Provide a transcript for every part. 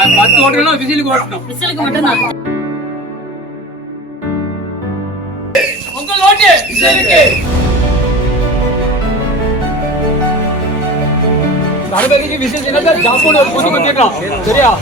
10 ஓட்டணும் விசிலுக்கு ஓட்டணும். விசிலுக்கு மட்டும்தான். உங்கள் ஓட்டு விசிலுக்கு. கணபதிக்கு விசில் சின்னதா ஜாம்பூன் ஒரு குத்தி குத்திடலாம். சரியா?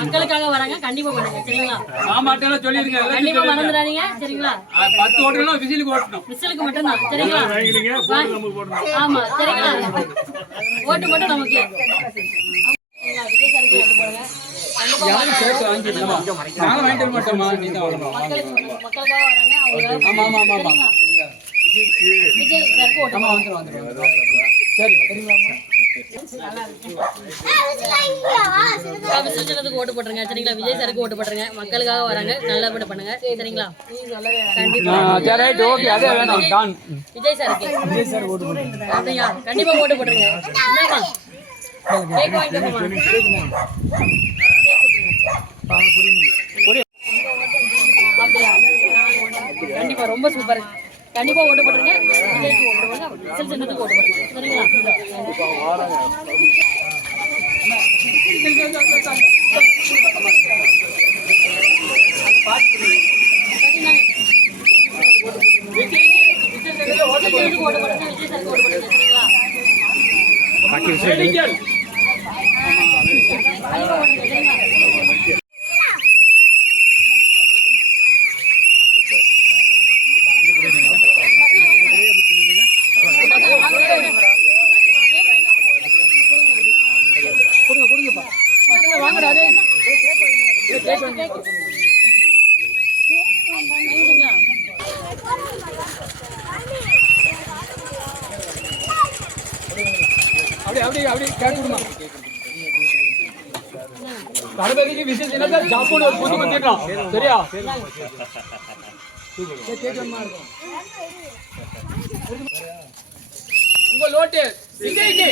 மக்களுக்காக வராங்க, கண்டிப்பா பண்ணுங்க சரிங்களா? மாமாட்டெல்லாம் சொல்லிருங்க, கண்டிப்பா மறந்துடாதீங்க சரிங்களா? 10 ஓட்டணும் விசிலுக்கு ஓட்டணும். விசிலுக்கு மட்டும்தான் சரிங்களா? ஆமா சரிங்களா? ஓட்டு மட்டும் நமக்கு. விஜய் சாருக்கு ஓட்டு போடுங்க. யாரும் சேர்த்து வாங்கிடலாமா? நாங்க வாங்கிட்டு வர மாட்டோமா? நீதான் வாங்கணும். மக்களுக்காக வராங்க அவங்க. ஆமா. விஜய் சாருக்கு ஓட்டு வந்துரும். சரி சரிங்களாமா? ஓட்டு போட்டுருங்க சரிங்களா? விஜய் சாருக்கு ஓட்டு போட்டுருங்க. மக்களுக்காக வராங்க, நல்லபடி பண்ணுங்க சரிங்களா? கண்டிப்பா விஜய் சாருக்கு கண்டிப்பா ஓட்டு போட்டுருங்க. கண்டிப்பா ரொம்ப சூப்பர். கண்டிப்பா ஓட்டு போட்டுருங்க. விஜய்க்கு ஓட்டு போடுங்க. விசில் சின்னத்துக்கு ஓட்டு போடுங்க சரிங்களா? கணபதிக்கு விசில் சின்னதா ஜாம்பூன் ஒரு குத்தி குத்திடலாம். சரியா? உங்கள் ஓட்டு விஜய்க்கு.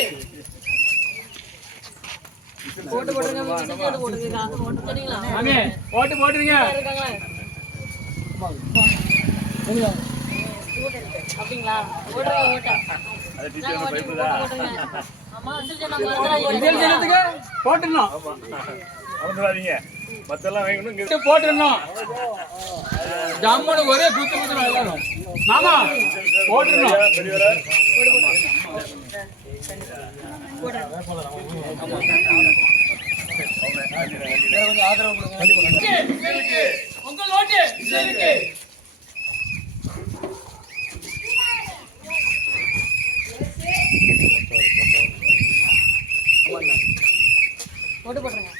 ஓட்டு போடுங்க. ஓட்டு போடுங்க. ஓட்டு சரிங்களா? ஆமே ஓட்டு போடுறீங்க. அப்படிங்களா? ஓட்டு. ஆமா விசில் சின்னத்துக்கு போட்டுடணும். போட்டுடணும். ஜாம்பூன் ஒரே குத்து குத்து எல்லாரும். மாமா போட்டுடணும். உங்கள் ஓட்டு விஜய்க்கு. ஓட்டு போடுங்க.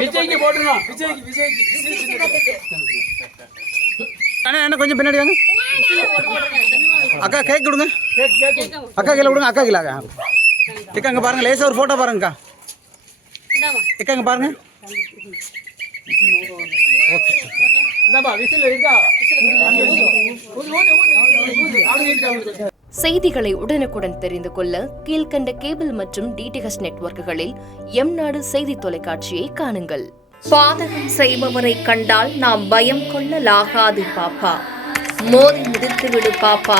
விஜய்க்கு போட்டுடணும். அண்ணா கொஞ்சம் பின்னாடி வாங்க. அக்கா கேக் கொடுங்க. அக்கா கையில் கொடுங்க. அக்கா கையில் இக்கா அங்கே பாருங்க. லேசாக ஒரு ஃபோட்டோ பாருங்கக்கா. இக்கா அங்கே பாருங்க. ஓகே விசில் இருக்கா? செய்திகளை உடனுக்குடன் தெரிந்து கொள்ள கீழ்கண்ட கேபிள் மற்றும் டிடிஎச் நெட்வொர்க்குகளில் எம்நாடு செய்தி தொலைக்காட்சியை காணுங்கள். பாதகம் செய்பவரை கண்டால் நாம் பயம் கொள்ளலாகாது பாப்பா. மோதி மிதித்துவிடு பாப்பா,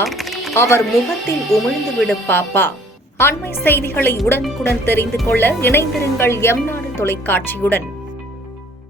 அவர் முகத்தில் உமிழ்ந்துவிடு பாப்பா. அண்மை செய்திகளை உடனுக்குடன் தெரிந்து கொள்ள இணைந்திருங்கள் எம்நாடு தொலைக்காட்சியுடன்.